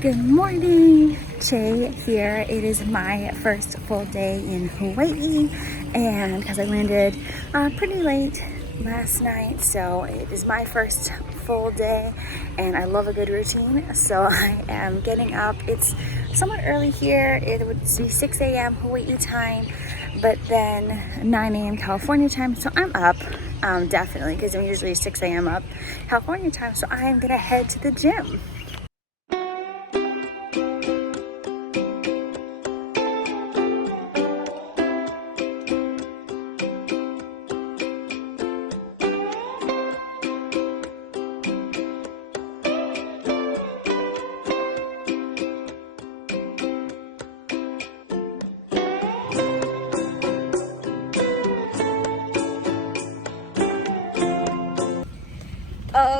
Good morning, Che here. It is my first full day in Hawaii, and because I landed pretty late last night, so it is my first full day, and I love a good routine. So I am getting up. It's somewhat early here. It would be 6 a.m. Hawaii time, but then 9 a.m. California time. So I'm up, definitely, because I'm usually 6 a.m. up California time. So I'm gonna head to the gym.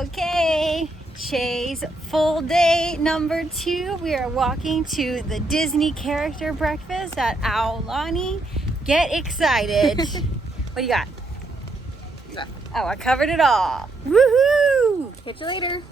Okay, Che's full day number 2. We are walking to the Disney character breakfast at Aulani. Get excited. What do you got? Oh, I covered it all. Woohoo! Catch you later.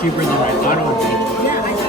Cheaper than I thought it would be. Yeah, I think.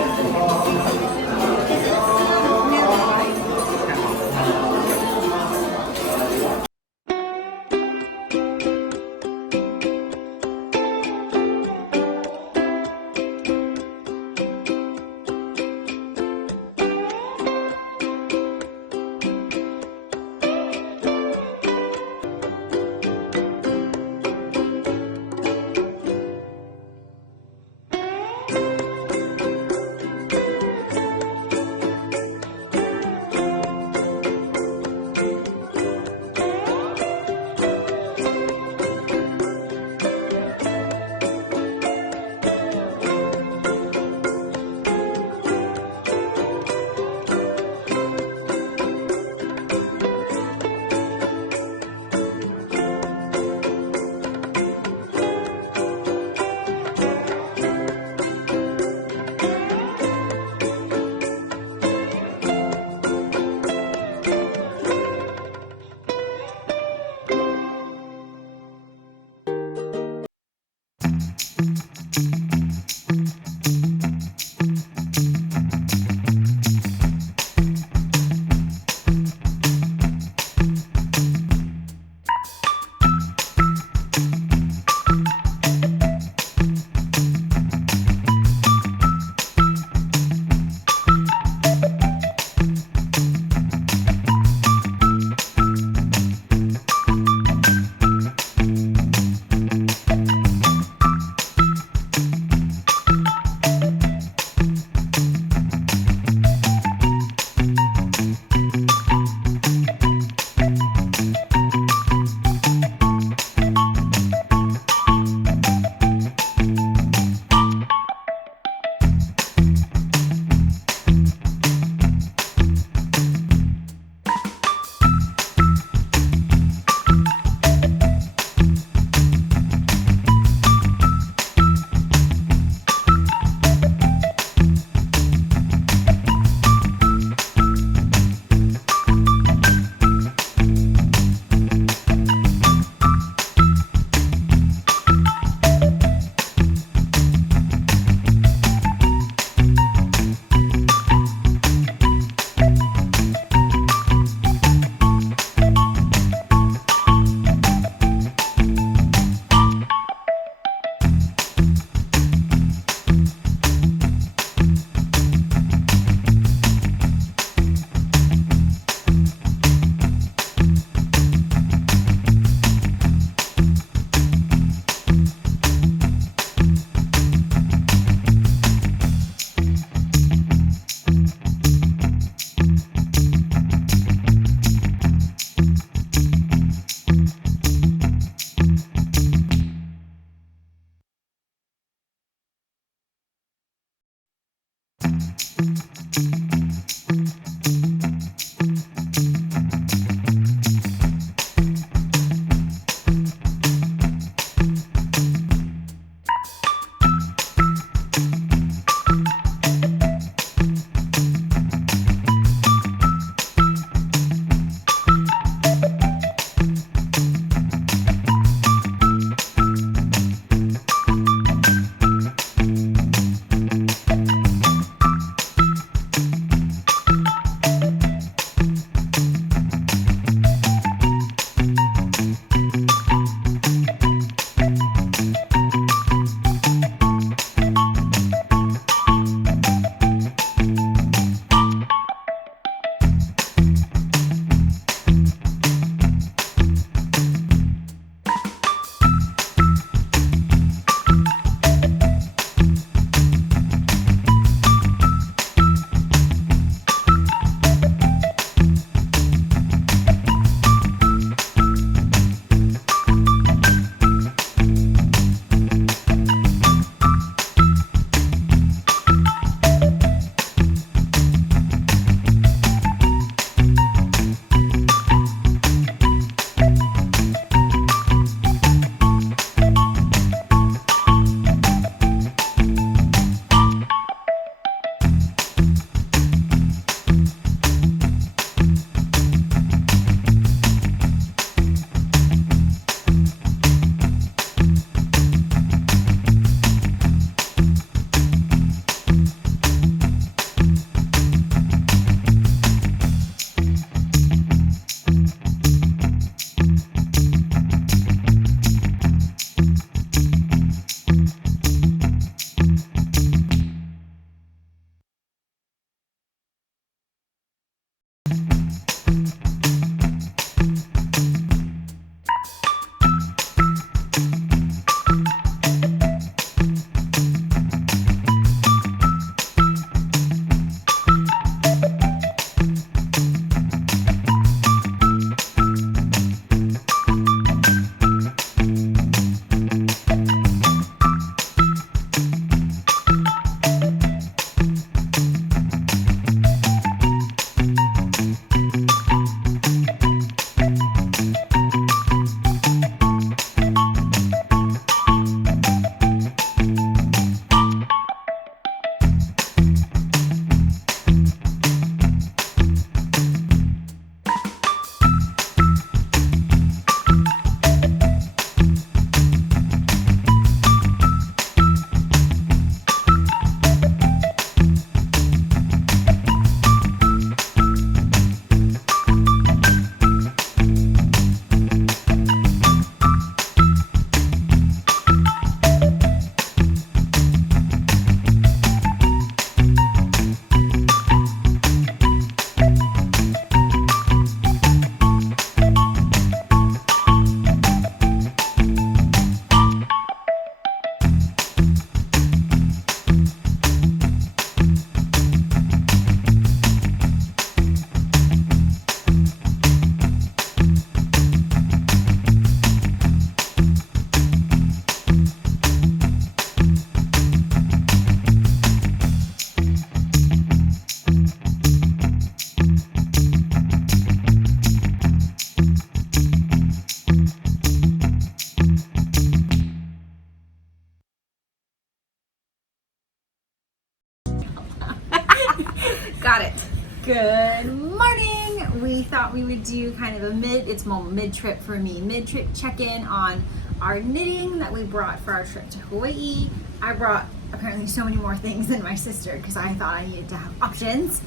thought we would do kind of a mid-trip for me, mid-trip check-in on our knitting that we brought for our trip to Hawaii. I brought apparently so many more things than my sister because I thought I needed to have options.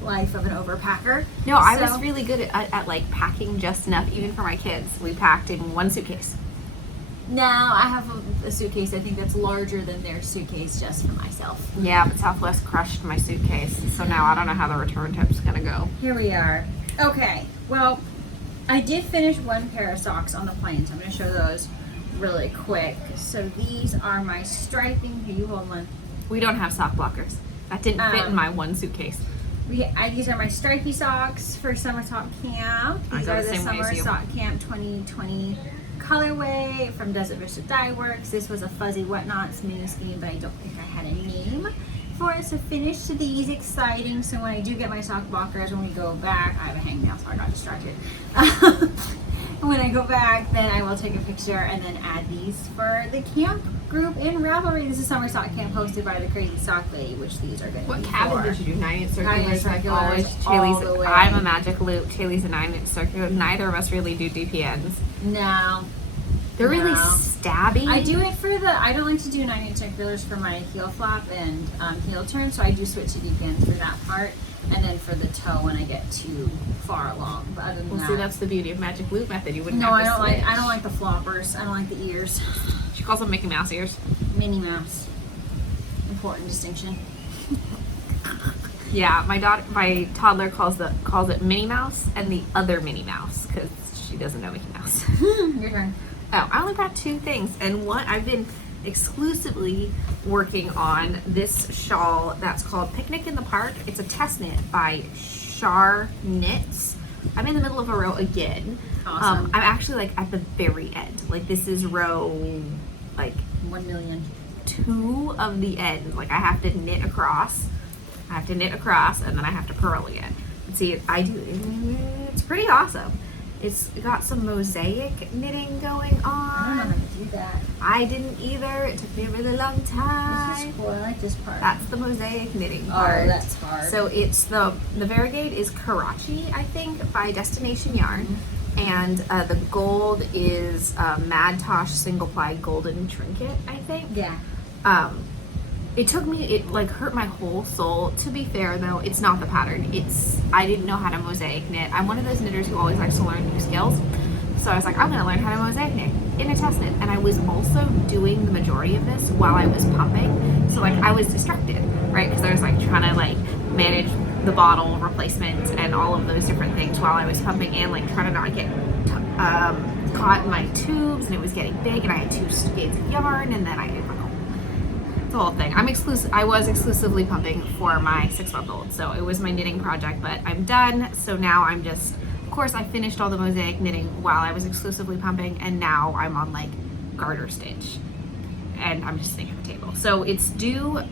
Life of an overpacker. No, I was really good at like packing just enough, even for my kids. We packed in one suitcase. Now I have a suitcase I think that's larger than their suitcase just for myself. Yeah, but Southwest crushed my suitcase, so now I don't know how the return trip's gonna go. Here we are. Okay, well, I did finish one pair of socks on the plane, so I'm going to show those really quick. So these are my striping. Here, you hold one. We don't have sock blockers. That didn't fit in my one suitcase. These are my stripy socks for Summer Sock Camp. These are the Summer Sock Camp 2020 colorway from Desert Vista Dye Works. This was a fuzzy Whatnots mini skinny, but I don't think I had a name for it. So finish to these, exciting. So when I do get my sock blockers, when we go back, I have a hangnail, so I got distracted. When I go back, then I will take a picture and then add these for the camp group in Ravelry. This is Summer Sock Camp hosted by the Crazy Sock Lady, which these are going to be. What cabin did you do? 9-inch circulars? Like always. all the way. I'm a magic loop. Chaley's a 9-inch circular. Neither of us really do DPNs. No. They're really stabby. I do it for I don't like to do 9-inch circulars for my heel flap and heel turn, so I do switch to DPNs for that part. And then for the toe when I get too far along. But other than that, see, that's the beauty of magic loop method. You wouldn't no, have to switch. I don't like the floppers. I don't like the ears. She calls them Mickey Mouse ears. Minnie Mouse. Important distinction. Yeah, my toddler calls it Minnie Mouse and the other Minnie Mouse because she doesn't know Mickey Mouse. Your turn. Oh, I only brought 2 things, and one I've been exclusively working on this shawl that's called Picnic in the Park. It's a test knit by Char Knits. I'm in the middle of a row again. Awesome. I'm actually like at the very end. Like this is row like 1 million. 2 of the end. Like I have to knit across. And then I have to purl again. And see, it's pretty awesome. It's got some mosaic knitting going on. I don't know how to do that. I didn't either. It took me a really long time. This is cool. I like this part. That's the mosaic knitting part. Oh, that's hard. So it's the Varigade is Karachi, I think, by Destination Yarn. Mm-hmm. And the gold is Mad Tosh single ply golden trinket, I think. Yeah. It like hurt my whole soul. To be fair though, it's not the pattern. I didn't know how to mosaic knit. I'm one of those knitters who always likes to learn new skills. So I was like, I'm gonna learn how to mosaic knit in a test knit. And I was also doing the majority of this while I was pumping. So like I was distracted, right? Because I was like trying to like manage the bottle replacement and all of those different things while I was pumping and like trying to not get caught in my tubes, and it was getting big, and I had 2 skeins of yarn, and then I did like the whole thing. I was exclusively pumping for my 6-month-old, so it was my knitting project, but I'm done. So now I'm just, of course, I finished all the mosaic knitting while I was exclusively pumping, and now I'm on like garter stitch, and I'm just sitting at the table. So it's due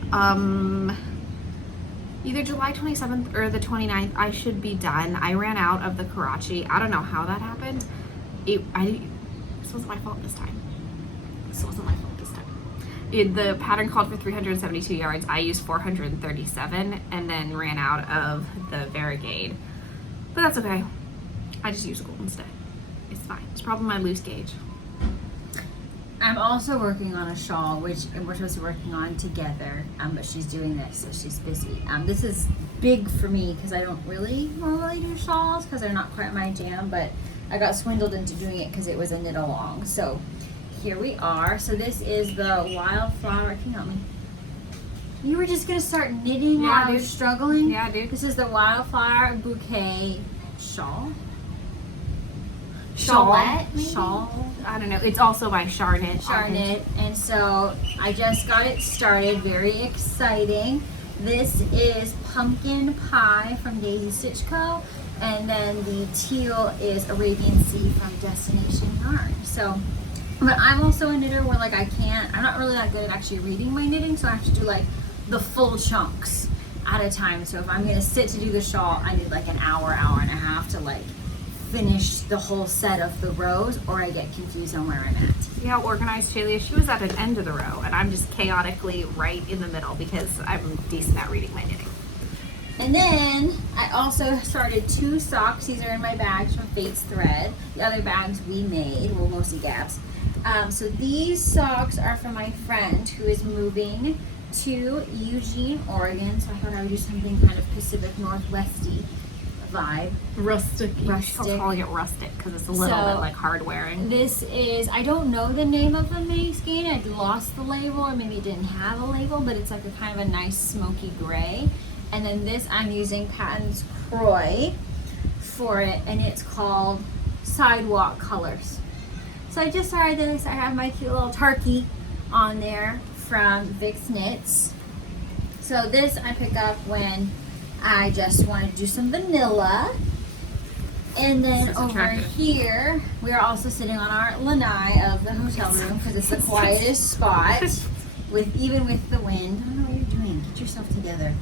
either July 27th or the 29th. I should be done. I ran out of the Karachi. I don't know how that happened. This wasn't my fault this time. The pattern called for 372 yards. I used 437 and then ran out of the Varigade. But that's okay. I just used gold instead. It's fine. It's probably my loose gauge. I'm also working on a shawl, which we're supposed to be working on together, but she's doing this, so she's busy. This is big for me because I don't really normally do shawls because they're not quite my jam, but I got swindled into doing it because it was a knit along. So here we are. So this is the Wildflower. Can you help me? You were just gonna start knitting while I was struggling? Yeah, dude. This is the Wildflower Bouquet shawl. Shawlette, maybe? Shawl? I don't know. It's also by Char Knit. And so I just got it started. Very exciting. This is Pumpkin Pie from Daisy Stitch Co. And then the teal is Arabian Sea from Destination Yarn. So, but I'm also a knitter where like I'm not really that good at actually reading my knitting, so I have to do like the full chunks at a time. So if I'm gonna sit to do the shawl, I need like an hour and a half to like finish the whole set of the rows, or I get confused on where I'm at. See how organized Shaylee is? She was at an end of the row, and I'm just chaotically right in the middle because I'm decent at reading my knitting. And then I also started 2 socks. These are in my bags from Fate's Thread. The other bags we made, well, mostly Gab's. So these socks are from my friend who is moving to Eugene, Oregon. So I thought I would do something kind of Pacific Northwesty vibe. Rustic. Rustic. I'm calling it rustic because it's a little So, bit like hard wearing. This is, I don't know the name of the Mayskin. I'd lost the label, or maybe it didn't have a label, but it's like a kind of a nice smoky gray. And then this, I'm using Patton's Croy for it, and it's called Sidewalk Colors. So I just started this. I have my cute little turkey on there from Vic's Knits. So this I pick up when I just want to do some vanilla. And then This is over attractive. here, we are also sitting on our lanai of the hotel room because it's the quietest spot, even with the wind. I don't know what you're doing. Get yourself together.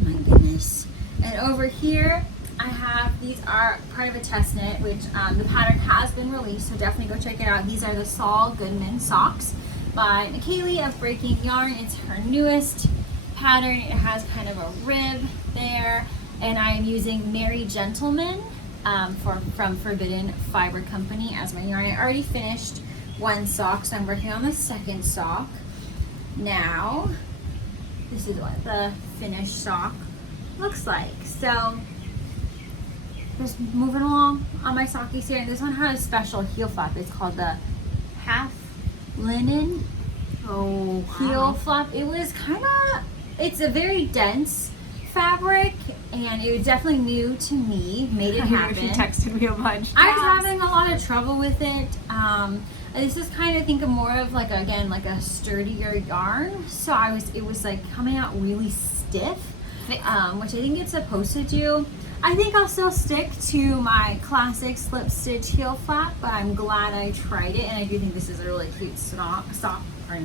Oh my goodness. And over here, I have, these are part of a test knit, which the pattern has been released, so definitely go check it out. These are the Saul Goodman socks by Nikaylee of Breaking Yarn. It's her newest pattern. It has kind of a rib there, and I am using Merry Gentleman from Forbidden Fiber Company as my yarn. I already finished 1 sock, so I'm working on the 2nd sock now. This is what the finished sock looks like. So just moving along on my sockies here. And this one has a special heel flap. It's called the half linen Oh, heel flap. It was kind of, it's a very dense fabric, and it was definitely new to me. Made it happen. She texted me a bunch. I was having a lot of trouble with it. This is kind of, think of more of like, again, like a sturdier yarn. So it was like coming out really stiff, which I think it's supposed to do. I think I'll still stick to my classic slip stitch heel flap, but I'm glad I tried it, and I do think this is a really cute sock. My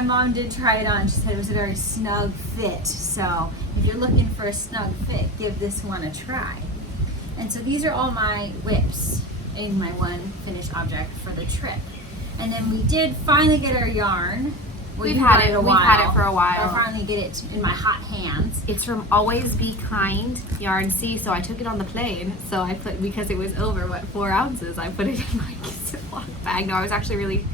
mom did try it on. She said it was a very snug fit. So if you're looking for a snug fit, give this one a try. And so these are all my whips in my one finished object for the trip. And then we did finally get our yarn. We've had it for a while. I finally get it in my hot hands. It's from Always Be Kind Yarn C, so I took it on the plane. So I put, because it was over, 4 ounces, I put it in my Ziploc bag. No, I was actually really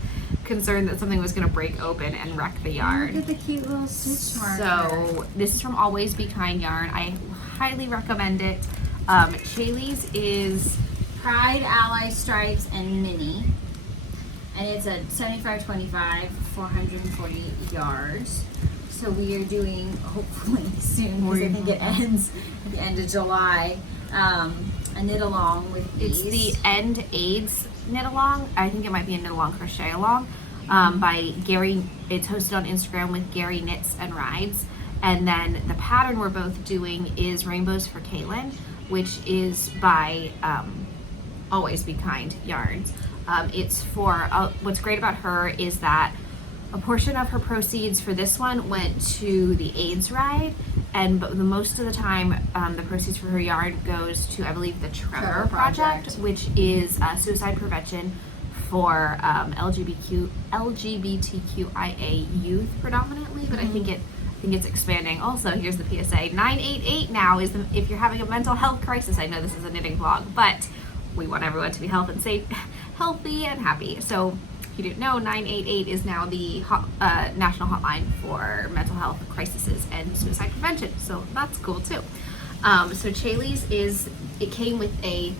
concerned that something was going to break open and wreck the yarn. Look at the cute little stitch marker. So this is from Always Be Kind Yarn. I highly recommend it. Shaylee's is Pride, Ally, Stripes, and Mini. And it's a 75-25, 440 yards. So we are doing, hopefully soon, because I think it ends at the end of July, a knit along with these. It's the End AIDS knit along. I think it might be a knit along crochet along by Gary. It's hosted on Instagram with Gary Knits and Rides. And then the pattern we're both doing is Rainbows for Caitlin, which is by Always Be Kind Yarns. It's for, what's great about her is that a portion of her proceeds for this one went to the AIDS ride, and the most of the time the proceeds for her yarn goes to, I believe, the Trevor Project, which is suicide prevention for LGBTQIA youth predominantly, but I think it's expanding. Also, here's the PSA: 988 now is if you're having a mental health crisis. I know this is a knitting blog, but we want everyone to be healthy and happy. So if you didn't know, 988 is now the national hotline for mental health crises and suicide prevention. So that's cool too. So Shaylee's it came with a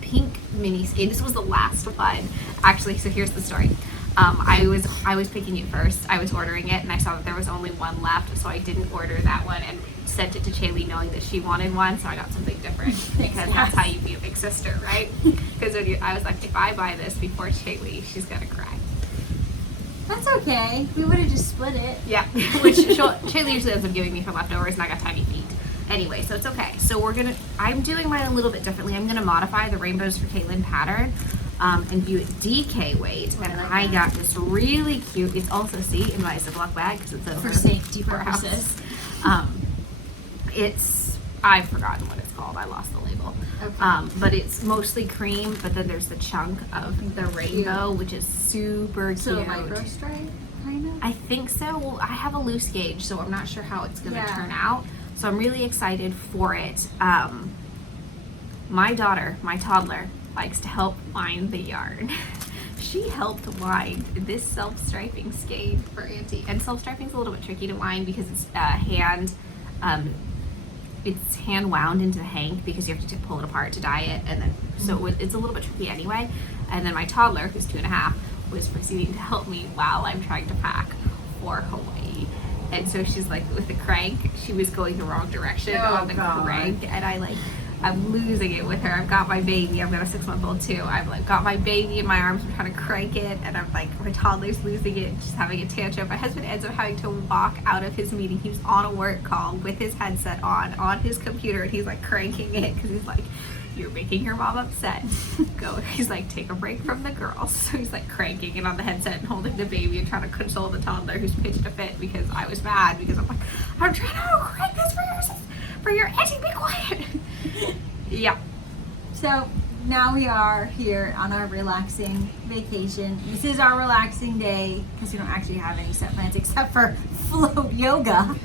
pink mini. This was the last one, actually. So here's the story. I was picking it first. I was ordering it, and I saw that there was only one left, so I didn't order that one and sent it to Shaylee knowing that she wanted one. So I got something different because that's how you be a big sister, right? Because I was like, if I buy this before Shaylee, she's gonna cry. That's okay. We would have just split it. Yeah, which Shaylee usually ends up giving me her leftovers, and I got tiny feet. Anyway, so it's okay. So I'm doing mine a little bit differently. I'm gonna modify the Rainbows for Caitlin pattern and do it DK weight. And I got this really cute, it's also, see, in my Ziploc bag because it's over For safety for our purposes. house. I've forgotten what it's called. I lost the label. Okay. But it's mostly cream, but then there's the chunk of the rainbow, which is super cute. So micro stripe kind of? I think so. Well, I have a loose gauge, so I'm not sure how it's going to Yeah. turn out. So I'm really excited for it. My daughter, my toddler, likes to help wind the yarn. She helped wind this self-striping skein for Auntie. And self-striping is a little bit tricky to wind because it's it's hand wound into the hank because you have to pull it apart to dye it, and then so it's a little bit tricky anyway. And then my toddler, who's 2.5, was proceeding to help me while I'm trying to pack for Hawaii. And so she's like, with the crank, she was going the wrong direction on the crank, and I'm losing it with her. I've got my baby. I've got a 6-month-old too. I've like got my baby in my arms. I'm trying to crank it, and I'm like, my toddler's losing it. She's having a tantrum. My husband ends up having to walk out of his meeting. He was on a work call with his headset on his computer, and he's like cranking it because he's like, "You're making your mom upset." Go. He's like, "Take a break from the girls." So he's like cranking it on the headset and holding the baby and trying to console the toddler who's pitched a fit because I was mad because I'm like, "I'm trying to crank this for your auntie. Be quiet." Yeah. So now we are here on our relaxing vacation. This is our relaxing day because we don't actually have any set plans except for float yoga.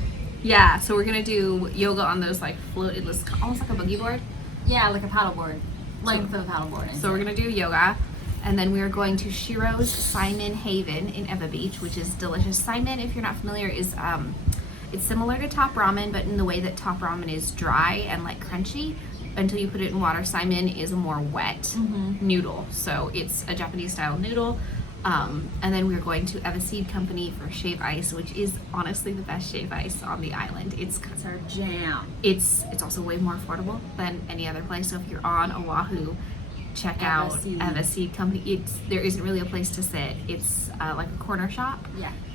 Yeah, so we're gonna do yoga on those like floated, almost like a boogie board. Yeah, like a paddleboard. Length of a paddleboard. So we're gonna do yoga, and then we are going to Shiro's Simon Haven in Eva Beach, which is delicious. Simon, if you're not familiar, is it's similar to Top Ramen, but in the way that Top Ramen is dry and like crunchy until you put it in water. Simon is a more wet noodle, so it's a Japanese style noodle. And then we're going to Eva Seed Company for shave ice, which is honestly the best shave ice on the island. It's our jam. It's also way more affordable than any other place. So if you're on Oahu, check out Eva Seed Company. There isn't really a place to sit. It's like a corner shop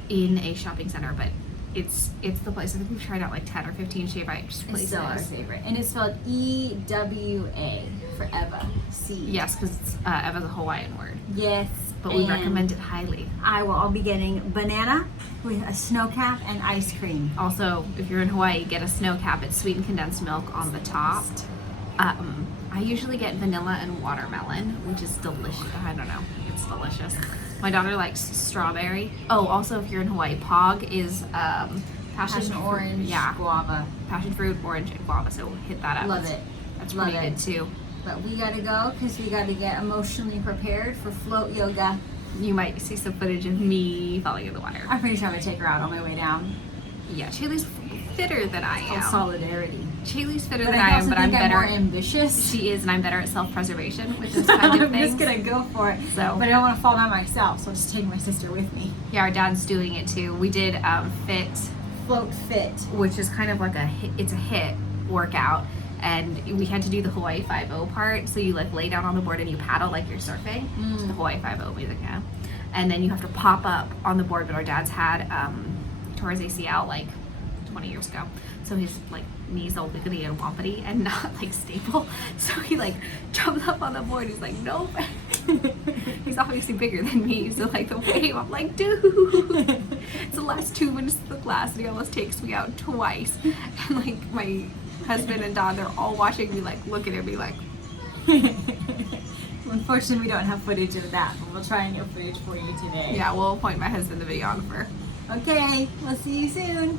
in a shopping center, but it's the place. I think we've tried out like 10 or 15 shave ice places. It's still our favorite, and it's spelled EWA for Eva Seed. Yes, because Eva's a Hawaiian word. Yes. But we recommend it highly. I'll be getting banana with a snow cap and ice cream. Also, if you're in Hawaii, get a snow cap. It's sweetened condensed milk on the top. I usually get vanilla and watermelon, which is delicious. I don't know. It's delicious. My daughter likes strawberry. Oh, also, if you're in Hawaii, Pog is passion orange, guava. Passion fruit, orange, and guava. So hit that up. Love it. That's Love pretty good too. But we gotta go because we gotta get emotionally prepared for float yoga. You might see some footage of me falling in the water. I'm pretty sure I'm gonna take her out on my way down. Yeah, Shaylee's fitter than I am. Solidarity. Shaylee's fitter But than I I also am, but think I'm I'm better. more ambitious. She is, and I'm better at self-preservation with this kind of I'm things. just gonna go for it. So- but I don't want to fall down myself, so I'm just taking my sister with me. Yeah, our dad's doing it too. We did Fit, Float fit. which is kind of like it's a HIIT workout, and we had to do the Hawaii 5-0 part. So you like lay down on the board and you paddle like you're surfing. It's the Hawaii 5-0 music now. And then you have to pop up on the board. But our dad's had tore his ACL like 20 years ago, so his like knees all wiggly and wompity and not like stable. So he like jumps up on the board. He's like, nope. He's obviously bigger than me, so like the wave, I'm like, dude. It's the last 2 minutes of the class, and he almost takes me out twice. And like my husband and Don, they're all watching me, like looking at me like. Unfortunately, we don't have footage of that, but we'll try and get footage for you today. Yeah, we'll point my husband the videographer. Okay, we'll see you soon.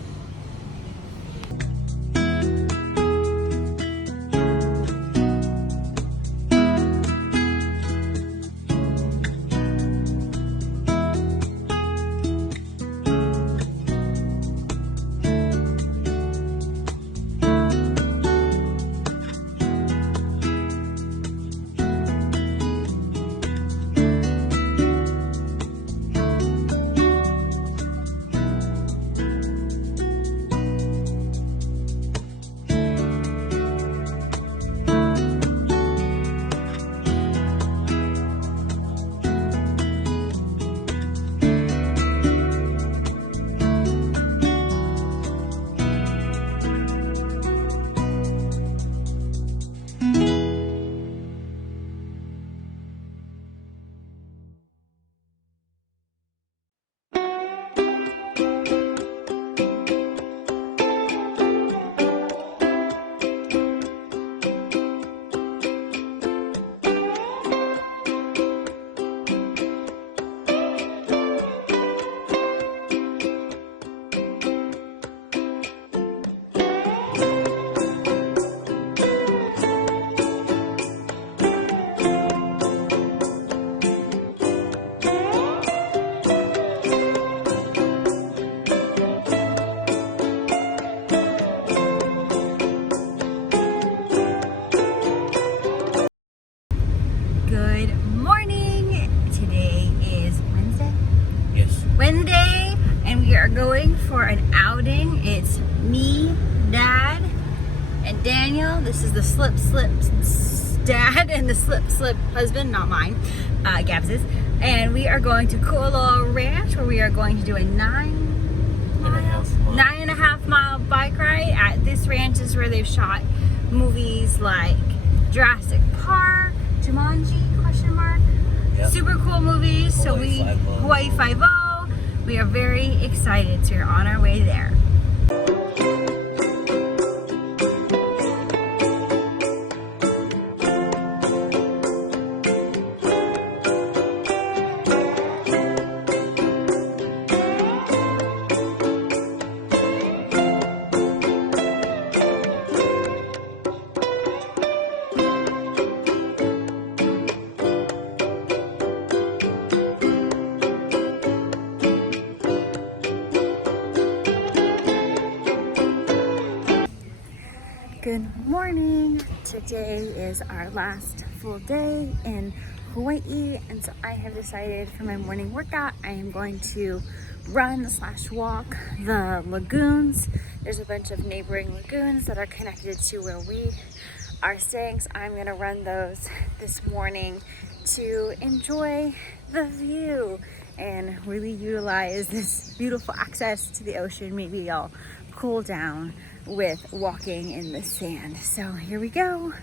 This is the Slip Slip's dad and the Slip Slip husband, not mine, Gabs's. And we are going to Coolo Ranch, where we are going to do a 9.5 mile bike ride. At this ranch is where they've shot movies like Jurassic Park, Jumanji, question mark. Yep. Super cool movies. Hawaii Five-0. We are very excited. So we're on our way there. Good morning. Today is our last full day in Hawaii, and so I have decided for my morning workout I am going to run/walk the lagoons. There's a bunch of neighboring lagoons that are connected to where we are staying, so I'm gonna run those this morning to enjoy the view and really utilize this beautiful access to the ocean. Maybe I'll cool down with walking in the sand. So here we go.